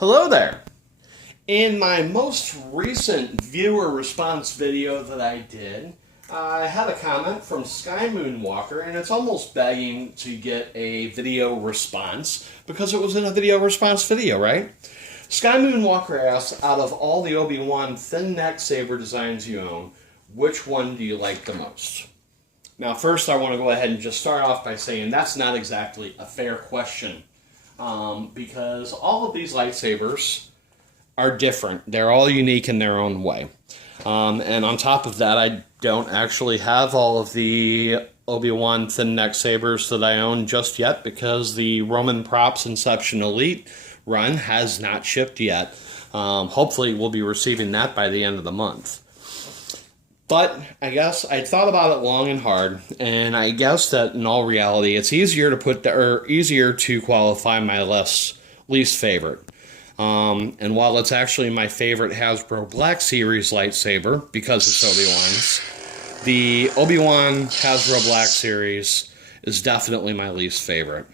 Hello there! In my most recent viewer response video that I did, I had a comment from Sky Moonwalker, and it's almost begging to get a video response because it was in a video response video, right? Sky Moonwalker asks, out of all the Obi-Wan thin neck saber designs you own, which one do you like the most? Now, first I want to go ahead and just start off by saying that's not exactly a fair question. Because all of these lightsabers are different. They're all unique in their own way. And on top of that, I don't actually have all of the Obi-Wan thin neck sabers that I own just yet because the Roman Props Inception Elite run has not shipped yet. Hopefully we'll be receiving that by the end of the month. But I guess I thought about it long and hard, and I guess that in all reality, it's easier to qualify my least favorite. And while it's actually my favorite Hasbro Black Series lightsaber because it's Obi-Wan's, the Obi-Wan Hasbro Black Series is definitely my least favorite.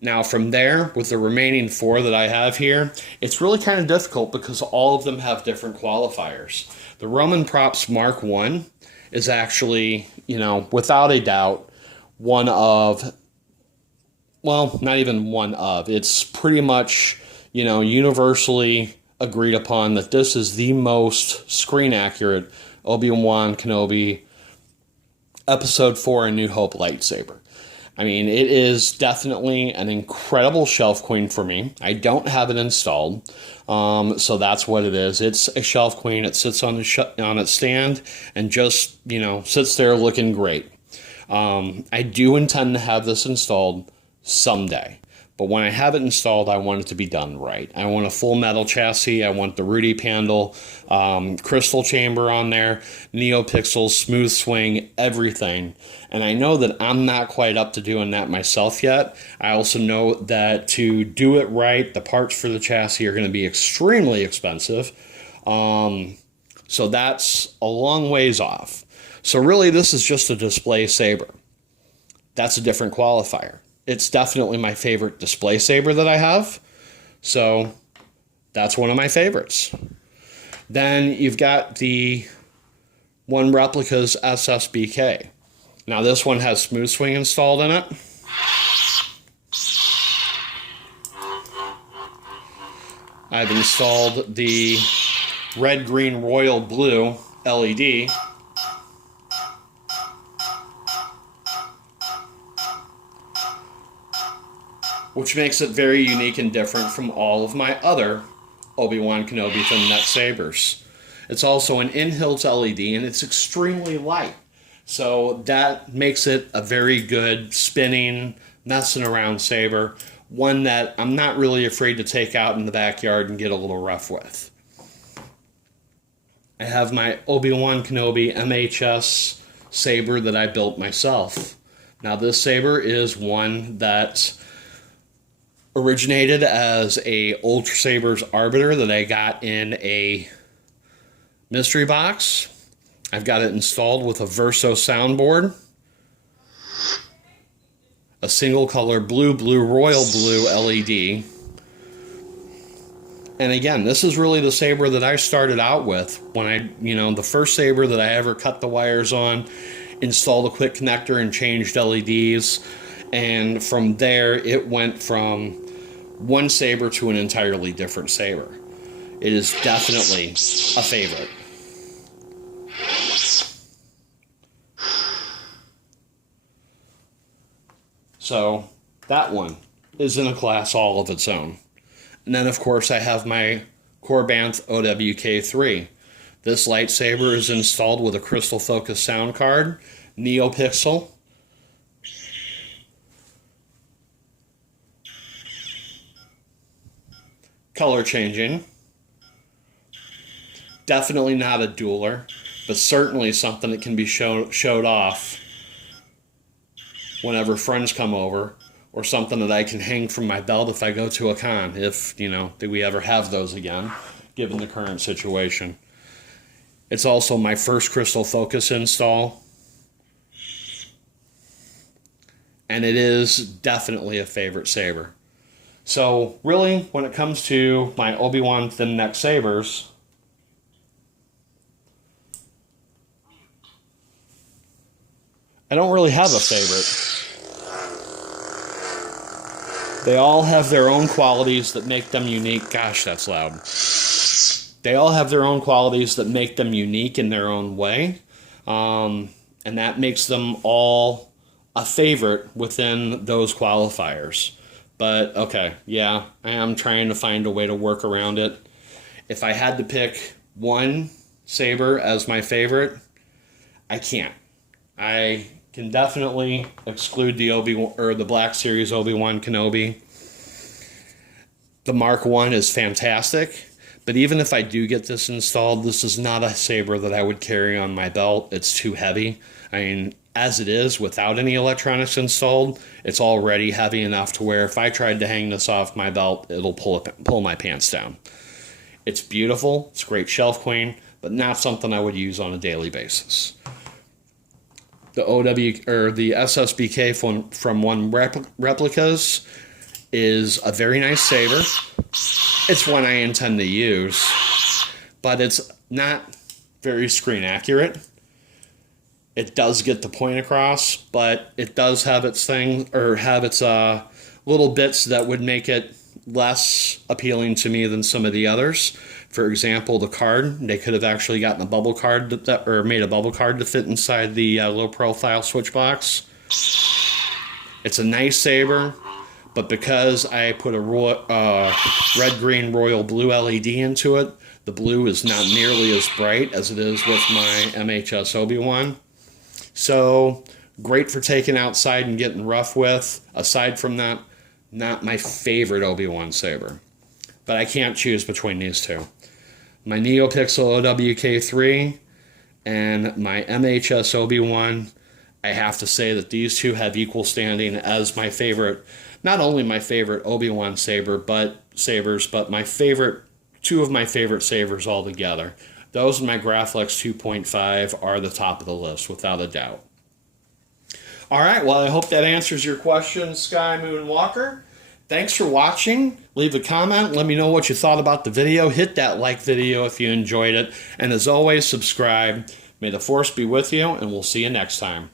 Now from there, with the remaining four that I have here, it's really kind of difficult because all of them have different qualifiers. The Roman Props Mark I is actually, without a doubt, one of, well, not even one of, it's pretty much, universally agreed upon that this is the most screen accurate Obi-Wan Kenobi Episode 4 A New Hope lightsaber. I mean, it is definitely an incredible shelf queen for me. I don't have it installed, so that's what it is. It's a shelf queen. It sits on its stand and just, sits there looking great. I do intend to have this installed someday. But when I have it installed, I want it to be done right. I want a full metal chassis. I want the Rudy Pandal crystal chamber on there, NeoPixels, smooth swing, everything. And I know that I'm not quite up to doing that myself yet. I also know that to do it right, the parts for the chassis are going to be extremely expensive. So that's a long ways off. So really, this is just a display saber. That's a different qualifier. It's definitely my favorite display saber that I have. So that's one of my favorites. Then you've got the One Replica's SSBK. Now this one has smooth swing installed in it. I've installed the red, green, royal blue LED. Which makes it very unique and different from all of my other Obi-Wan Kenobi thin neck sabers. It's also an in-hilt LED, and it's extremely light. So that makes it a very good spinning, messing around saber. One that I'm not really afraid to take out in the backyard and get a little rough with. I have my Obi-Wan Kenobi MHS saber that I built myself. Now this saber is one that originated as a Ultra Sabers Arbiter that I got in a mystery box. I've got it installed with a Verso soundboard, a single color blue, royal blue LED. And again, this is really the saber that I started out with when the first saber that I ever cut the wires on, installed a quick connector and changed LEDs. And from there, it went from one saber to an entirely different saber. It is definitely a favorite. So that one is in a class all of its own. And then of course I have my Corbanth OWK3. This lightsaber is installed with a crystal focus sound card, NeoPixel, color changing. Definitely not a dueler, but certainly something that can be showed off whenever friends come over, or something that I can hang from my belt if I go to a con, if, do we ever have those again, given the current situation. It's also my first crystal focus install. And it is definitely a favorite saber. So really, when it comes to my Obi-Wan thin neck sabers, I don't really have a favorite. They all have their own qualities that make them unique. Gosh, that's loud. They all have their own qualities that make them unique in their own way. And that makes them all a favorite within those qualifiers. But, okay, yeah, I am trying to find a way to work around it. If I had to pick one saber as my favorite, I can't. I can definitely exclude the the Black Series Obi-Wan Kenobi. The Mark I is fantastic. But even if I do get this installed, this is not a saber that I would carry on my belt. It's too heavy. I mean, as it is, without any electronics installed, it's already heavy enough to where if I tried to hang this off my belt, it'll pull my pants down. It's beautiful. It's a great shelf queen, but not something I would use on a daily basis. The the SSBK from One Replicas is a very nice saber. It's one I intend to use, but it's not very screen accurate. It does get the point across, but it does have its thing, or have its little bits that would make it less appealing to me than some of the others. For example, the card, they could have actually gotten a bubble card or made a bubble card to fit inside the low profile switch box. It's a nice saber. But because I put a red, green, royal blue LED into it, the blue is not nearly as bright as it is with my MHS Obi-Wan. So, great for taking outside and getting rough with. Aside from that, not my favorite Obi-Wan saber. But I can't choose between these two. My NeoPixel OWK3 and my MHS Obi-Wan, I have to say that these two have equal standing as my favorite. Not only my favorite Obi-Wan sabers, but my favorite, two of my favorite sabers altogether. Those and my Graflex 2.5 are the top of the list, without a doubt. All right, well, I hope that answers your question, Sky Moon Walker. Thanks for watching. Leave a comment. Let me know what you thought about the video. Hit that like video if you enjoyed it. And as always, subscribe. May the Force be with you, and we'll see you next time.